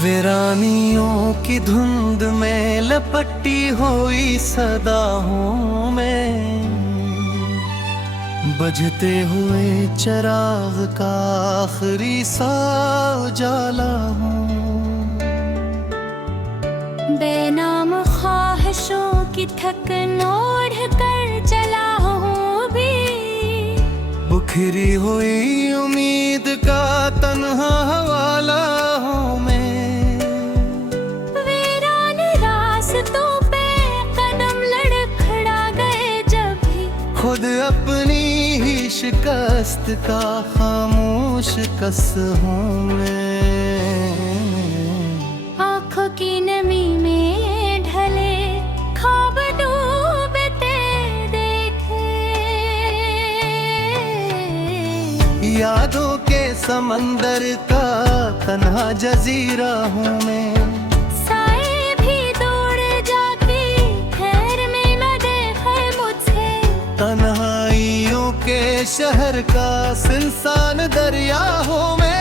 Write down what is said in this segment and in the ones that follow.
वीरानियों की धुंध में लपटी हुई सदा हूँ मैं, बजते हुए चिराग का आखिरी सा उजाला हूँ। बेनाम ख्वाहिशों की थकन ओढ़ कर चला हूँ भी, बुखरी हुई उम्मीद का तन्हा हवाला हूँ मैं। वीरान रास्तों पे कदम लड़खड़ा गए जब भी, खुद अपनी ही शिकस्त का खामोश कस हूँ मैं। आँखों की नमी में ढले ख्वाब डूबते देखे, यादों के समंदर का तन्हा जजीरा हूँ मैं। साए भी दौड़ जाके खैर में लगे है मुझसे, तन्हाइयों के शहर का सुनसान दरिया हूँ मैं।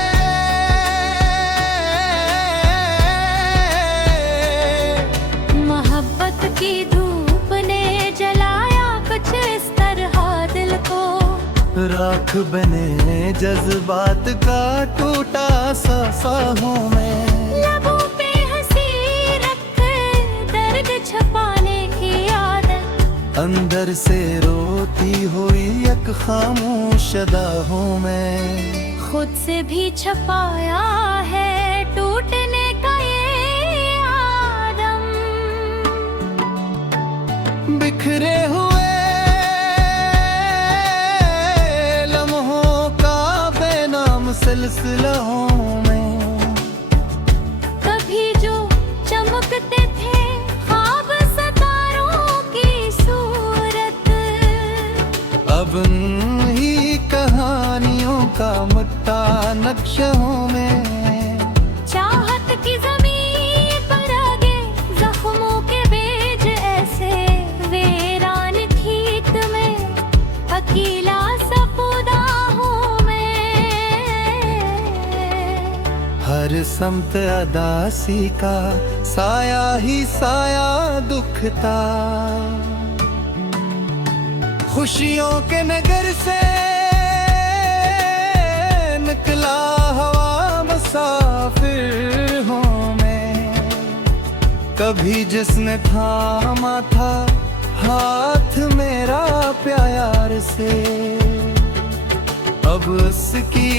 मोहब्बत की धूप ने जलाया कुछ इस तरह दिल को, राख बने जज्बात का टूटा साफा हूँ मैं। लबों पे हंसी रख दर्द छुपाने की आदत, अंदर से रोती हुई एक खामोश अदा हूँ मैं। खुद से भी छपाया है टूटने का ये आदम। बिखरे हुए लम्हों का बेनाम सिलसिला हूँ मैं। कभी जो चमकते थे ख्वाब सितारों की सूरत, अब ही कहानियों का मुट्टा नक्शा हूँ मैं। चाहत की ज़मीन पर आगे जख्मों के बीज ऐसे, वीरान खेत में अकेला सपूदा हूँ मैं। हर समत अदासी का साया ही साया दुखता, खुशियों के नगर से निकला हवा मुसाफिर हूँ मैं। कभी जिसने थामा था हाथ मेरा प्यार से, अब उसकी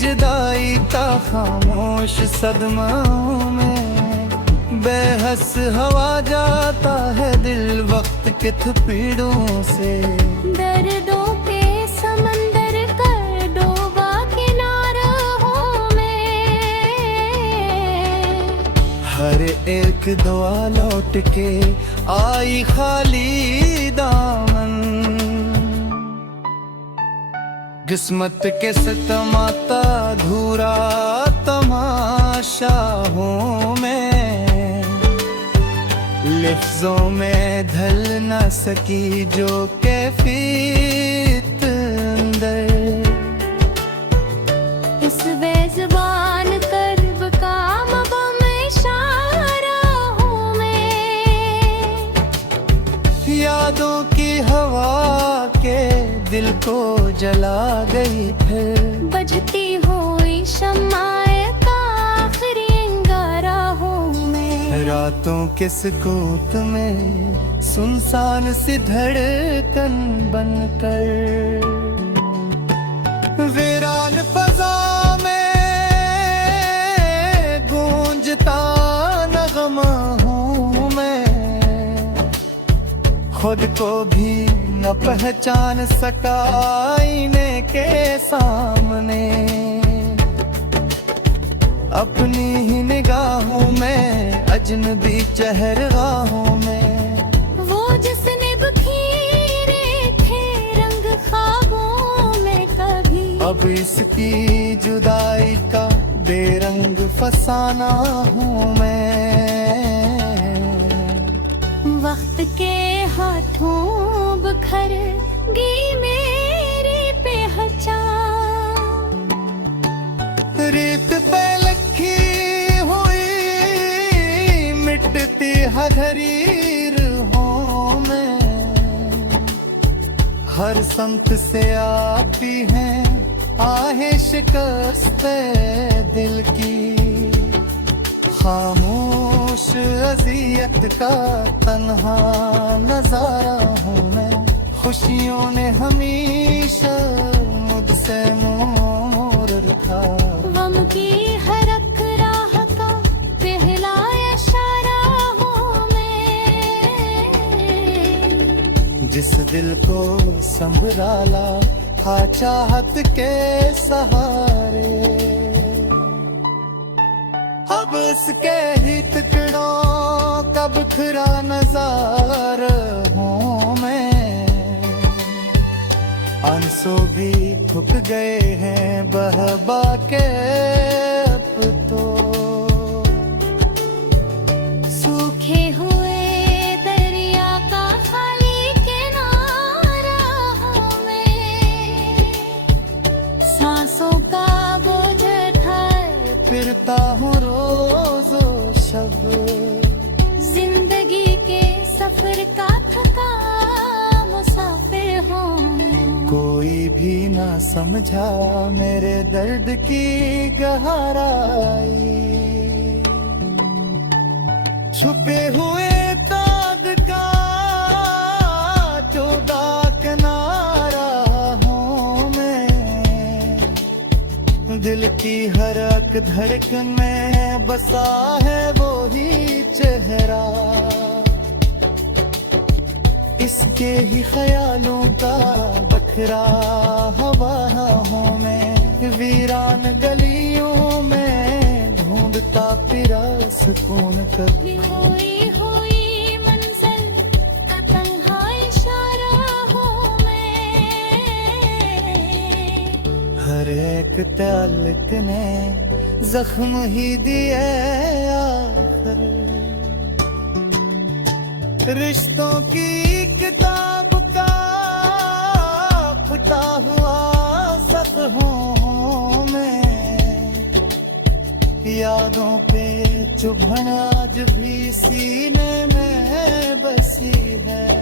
जुदाई का खामोश सदमा हूँ मैं। बेहस हवा जाता है दिल वक्त के थपेड़ों से, दर्दों के समंदर कर डूबा किनारा हूँ मैं। हर एक दुआ लौट के आई खाली दामन, किस्मत के सतमाता धूरा तमाशा हूँ मैं। लफ्जों में ढल न सकी जो कैफियत अंदर, इस बेज़ुबान कर्ब का मग़म इशारा हूँ मैं। यादों की हवा के दिल को जला गई फिर, बजती हुई शम्माए का आखिरी अंगारा हूँ मैं। रातों के सुकूत में सुनसान सी धड़कन बनकर, वीरान फज़ा में गूंजता नग़मा हूँ मैं। खुद को भी न पहचान सका आईने के सामने, अपनी ही निगाहों में अजनबी चेहरा हूँ मैं। वो जिसने बखेरे थे रंग ख्वाबों में कभी, अब इसकी जुदाई का बेरंग फसाना हूँ मैं। वक्त के हाथों बखर गई मेरी पहचान, रेत पे लखी हुई हर संत से आती हैं आहें शिकस्ते दिल की, खामोश अजियत का तन्हा नजारा हूँ मैं। खुशियों ने हमेशा मुझसे मोर रखा, गम की हर एक राह का पहला इशारा हूँ मैं। जिस दिल को संभराला था चाहत के सहारे, अब इसके ही टुकड़ों का बिखरा नजार हूँ मैं। आंसू भी थक गए हैं बहबा के अब तो, सूखे हुए दरिया का खाली किनारा हूँ मैं। सांसों का बोझ उठाए फिरता हूँ रोजो शब, जिंदगी के सफर का थका मुसाफिर हूँ। कोई भी ना समझा मेरे दर्द की गहराई, छुपे हुए ताग का चौदा किनारा हूँ मैं। दिल की हर एक धड़कन में बसा है वो ही चेहरा, इसके ही ख्यालों का बखरा हवा हूँ मैं। वीरान गलियों में ढूंढता फिरा सुकून कभी, हुई मंजिल का तन्हा इशारा हूँ मैं। हर एक ताल्लुक ने जख्म ही दिए आखिर, रिश्तों की किताब का फटा हुआ सख हूँ मैं। यादों पे चुभन आज भी सीने में बसी है।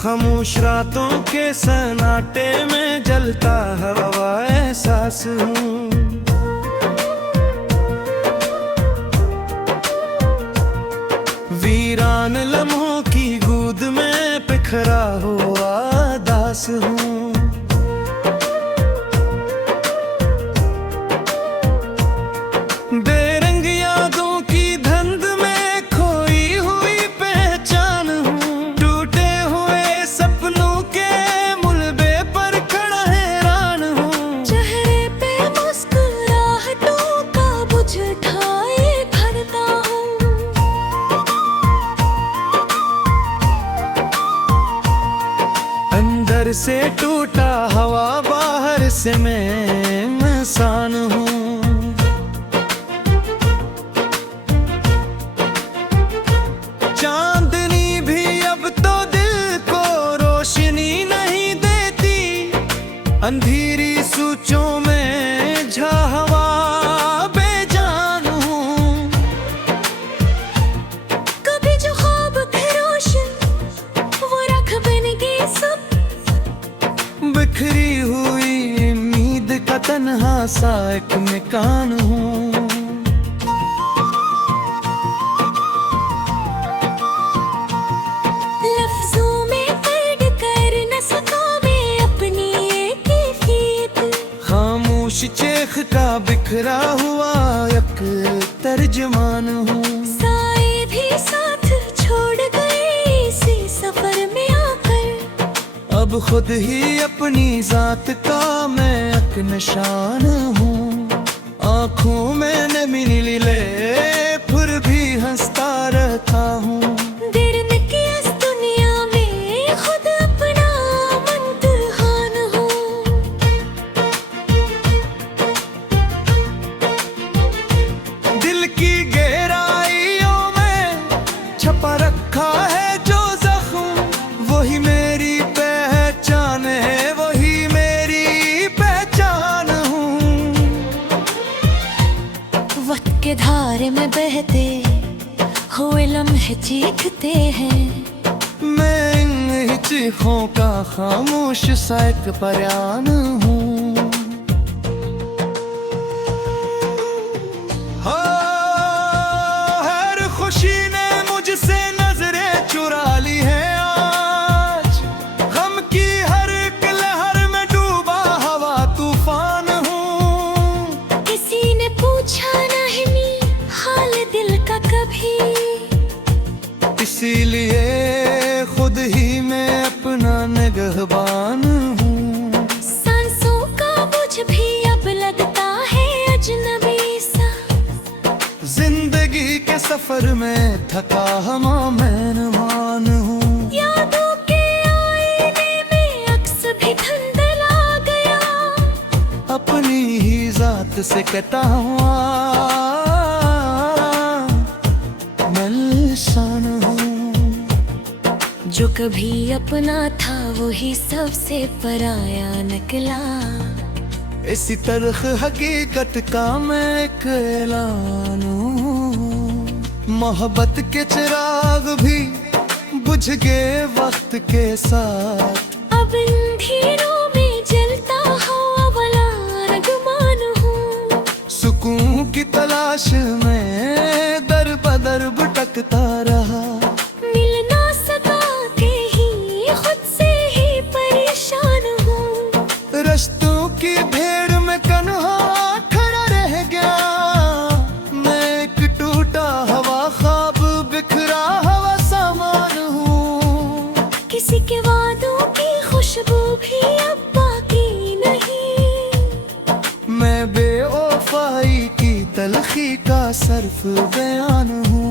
खामोश रातों के सन्नाटे में जलता हवा एहसास हूँ। वीरान लम्हों की गूद में बिखरा हुआ दास हूँ। बेरंग यादों की धुंध में खोई हुई पहचान हूँ। टूटे हुए सपनों के मुलबे पर खड़ा हैरान हूँ। चेहरे पे मुस्कुराहटों का बुझ ठाए भरता हूँ। अंदर से टूटा हवा बाहर से मैं इंसान हूँ। चांदनी भी अब तो दिल को रोशनी नहीं देती। अंधेरी सोचों में झा हवा बेजान हूँ। कभी जो ख्वाब थे रोशन वो रख बन गए सब। बिखरी हुई उम्मीद का तन्हा सा एक मकान हूँ। लफ्जों में कैद कर न सका मैं अपनी ये कैफियत। खामोश चेख का बिखरा हुआ एक तर्जमान हूँ। साए भी साथ छोड़ गए इसी सफर में आकर। अब खुद ही अपनी जात का मैं एक निशान हूँ। आँखों में नमी ले फिर भी हंसता रहता हूँ। दर्द की इस दुनिया में खुद अपना इम्तिहान हूँ। दिल की गहरा बहते हुए लम्हे चीखते हैं। मैं इन चीखों का खामोश सा एक बयान हूँ। हर खुशी ने मुझसे नजरें चुरा ली है आज, गम की हर एक लहर में डूबा हवा तूफान हूँ। किसी ने पूछा नहीं हाल दिल का कभी, इसीलिए खुद ही मैं अपना निगहबान हूँ। सांसों का मुझ भी अब लगता है अजनबी सा, जिंदगी के सफर में थका हमा मेहमान हूँ। यादों के आईने में अक्स भी धुंधला गया, अपनी ही जात से कटा हुआ मैं इंसान हूँ। जो कभी अपना था वही सबसे पराया निकला। इसी तरह हकीकत का मैं एक ऐलान हूँ। मोहब्बत के चिराग भी बुझ गए वक्त के साथ, अब अंधेरों में जलता हुआ वाला रगमान हूँ। सुकून की तलाश में दर बदर भटकता रहा, मिल ना सका के ही खुद से ही परेशान हूँ। रश्तों की भीड़ में कन्हा खड़ा रह गया मैं, एक टूटा हवा ख्वाब बिखरा हवा सामान हूँ। किसी के वादों की खुशबू भी अब बाकी नहीं, मैं बेवफाई की तलखी का सर्फ बयान हूँ।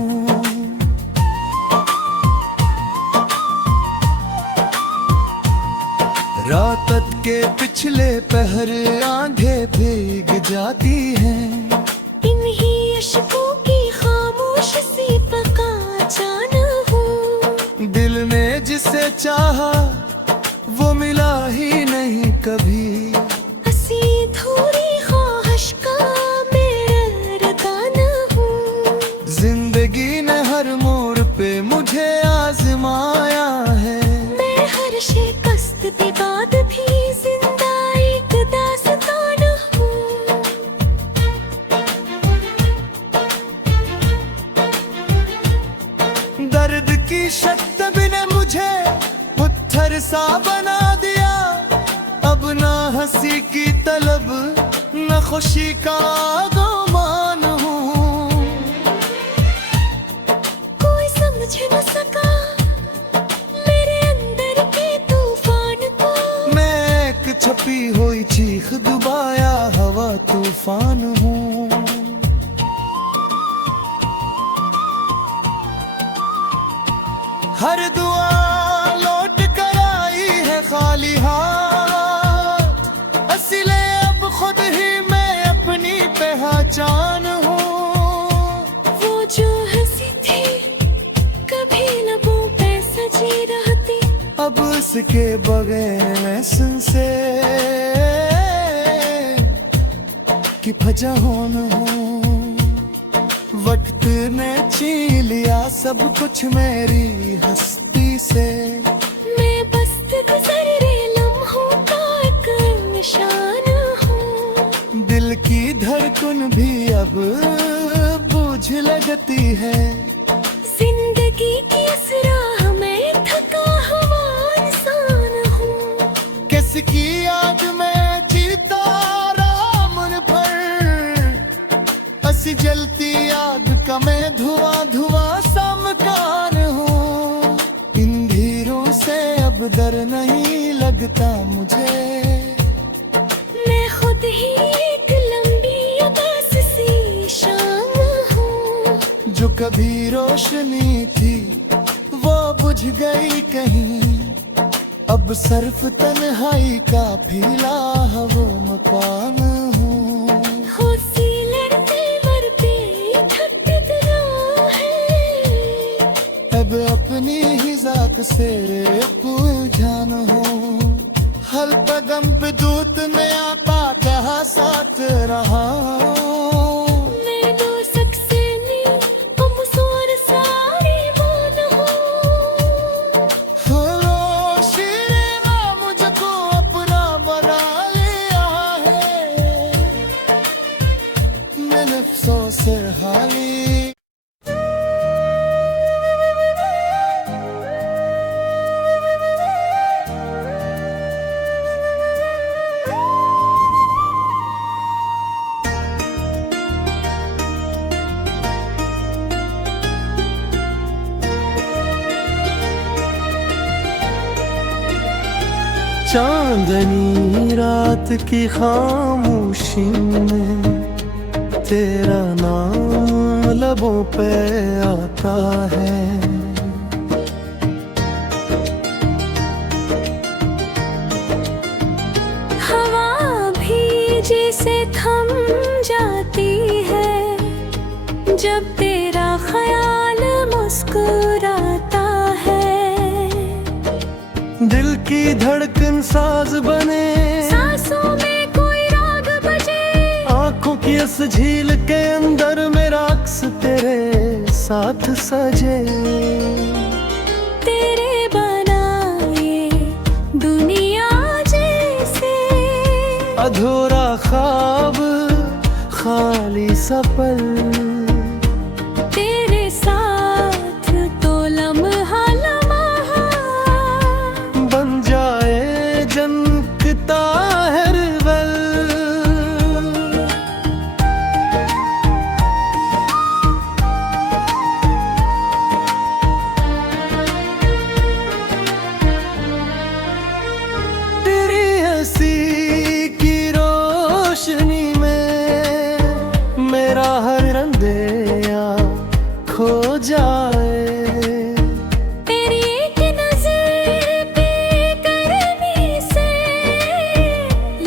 रात के पिछले पहर आंखें भीग जाती हैं, इन्हीं अश्कों की खामोश सी पहचान हूँ। दिल ने जिसे चाहा वो मिला ही नहीं कभी, हंसी धूरी ख्वाहिश का मेरा रकान हूँ। जिंदगी ने हर मोड़ पे मुझे आजमाया है, मैं हर शिकस्त के बाद भी जिंदा एक दास्तान हूँ। दर्द की शक्ति ने मुझे पत्थर सा बना दिया, अब ना हंसी की तलब न खुशी का गुमान हूँ। कोई समझ न सका मेरे अंदर के तूफान को, मैं एक छपी हुई चीख डुबाया हवा तूफान हूँ। हर दुआ लौट कर आई है खाली हाथ, असले अब खुद ही मैं अपनी पहचान हूँ। वो जो हंसी थी कभी लबों पे सजी रहती, अब उसके बगैर मैं सुनसे कि फजा होना हूँ। वक्त ने छीन लिया सब कुछ मेरी हस्ती से, मैं बस गुजर रहे लम्हों का एक निशान हूँ। दिल की धड़कन भी अब बूझ लगती है, जिंदगी की असरा में थका हुआ इंसान हूँ। किसकी याद में जीता रहा मन पर, ऐसी जलती आग का मैं धुआं धुआं सा मकान हूँ। इन धीरों से अब डर नहीं लगता मुझे, मैं खुद ही एक लंबी उदास सी शाम हूँ। जो कभी रोशनी थी वो बुझ गई कहीं, अब सिर्फ तन्हाई का फीला वो मकान हूँ। होशी लड़ते मरते थकत रहा है, अब अपनी ही जात से पूजान हो। हर कदम पे दूत नया पाता साथ रहा, मैं दो शख्स नहीं चांदनी रात की खामोशी में तेरा नाम लबों पे आता है। हवा भी जैसे थम जाती है जब तेरा ख्याल मुस्कुराता है। दिल की धड़कन साज बने, सांसों में कोई राग बजे, आंखों की इस झील के अंदर मेरा अक्स तेरे साथ सजे। तेरे बनाए दुनिया जैसे अधूरा ख्वाब खाली सा पल, तेरे साथ तो लम्हा लम्हा बन जाए जन्नत का हर पल। तेरी हंसी की रोशनी में मेरा हर अंधेरा खो जाए। तेरी एक नजर पे करनी से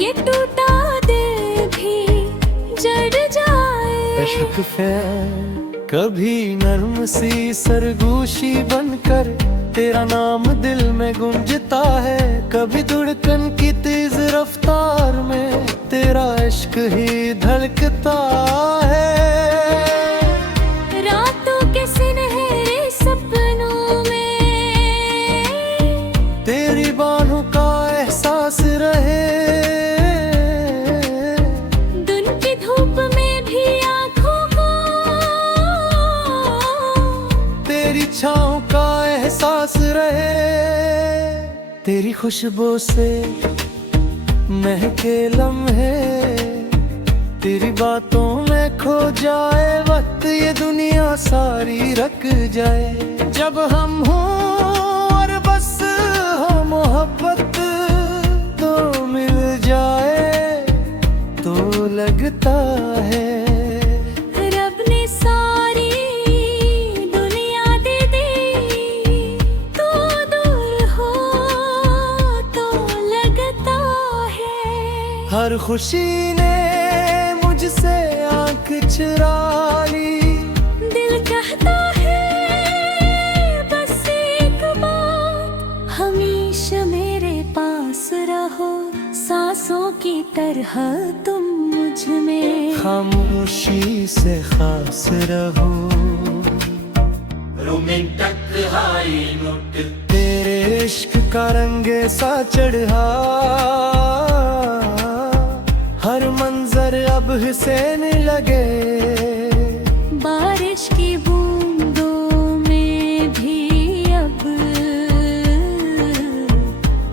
ये टूटा दिल भी जड़ जाए। इश्क है कभी नर्म सी सरगोशी बनकर तेरा नाम दिल में गूंजता है। कभी धड़कन की तेज रफ्तार में तेरा इश्क ही धड़कता है। रातों के सुनहरे सपनों में तेरी बाहों का एहसास रहे, दिन की धूप में भी आँखों को तेरी छाँव का एहसास रहे। तेरी खुशबू से महके लम्हे, तेरी बातों में खो जाए वक्त, ये दुनिया सारी रख जाए। जब हम हों और बस हो मोहब्बत तो मिल जाए तो लगता है। रब ने सारी दुनिया दे दी, तू दूर हो तो लगता है। हर खुशी ने मुझसे आंख चुरा ली, दिल कहता है बस एक बात, हमेशा मेरे पास रहो, सांसों की तरह तुम मुझ में। खामोशी से खास रहो, तेरे इश्क का रंगे सा चढ़ा, हर मंजर अब हुसैन लगे। बारिश की बूंदों में भी अब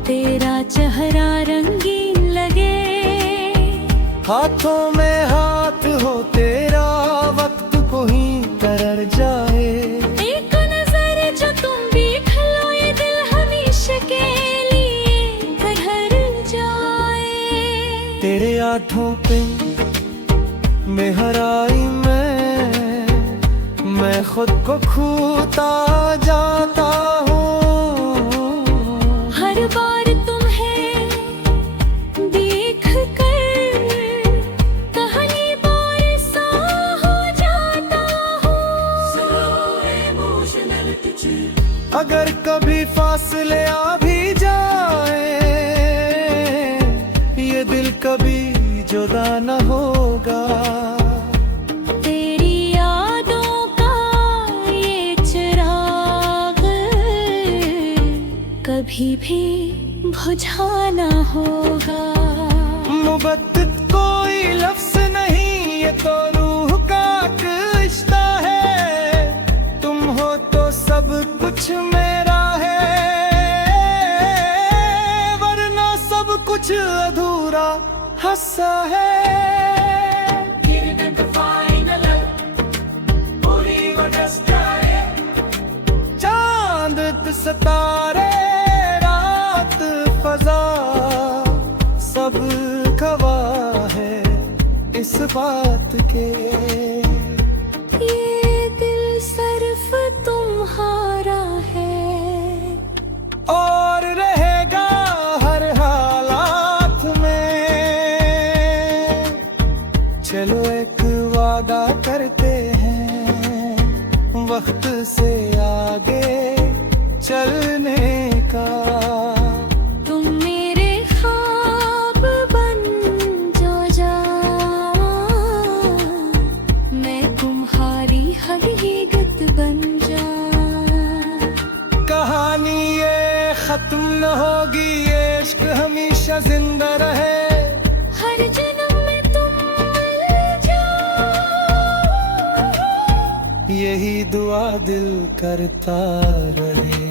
तेरा चेहरा रंगीन लगे। हाथों में हाथ हो तेरा वक्त को ही कर जाए। एक नजर जो तुम देख लो ये दिल हमेशा के लिए ठहर जाए। तेरे आँखों पे मेहराई मैं खुद को खोता जाता हूँ। हर बार तुम्हें देख कर कहानी बार सा हो जाता हूँ। अगर कभी फासले आ भी जाए, ये दिल कभी जुदा न होगा। तेरी यादों का ये चिराग कभी भी बुझाना होगा। मुबद्दत कोई लफ्ज नहीं, ये तो रूह का रिश्ता है। तुम हो तो सब कुछ मेरा है, वरना सब कुछ अधूरा हंसा है। चांद सितारे रात फजा इस बात के, ये दिल सिर्फ तुम्हारा है और रहेगा हर हालात में। चलो एक वादा करते हैं वक्त से आगे चलने का। तुम मेरे ख्वाब बन जो जा, मैं तुम्हारी हकीकत बन जा। कहानी ये खत्म न होगी, ये इश्क हमेशा जिंदा रहे। हर जन्म में तुम मिल जाओ, यही दुआ दिल करता रहे।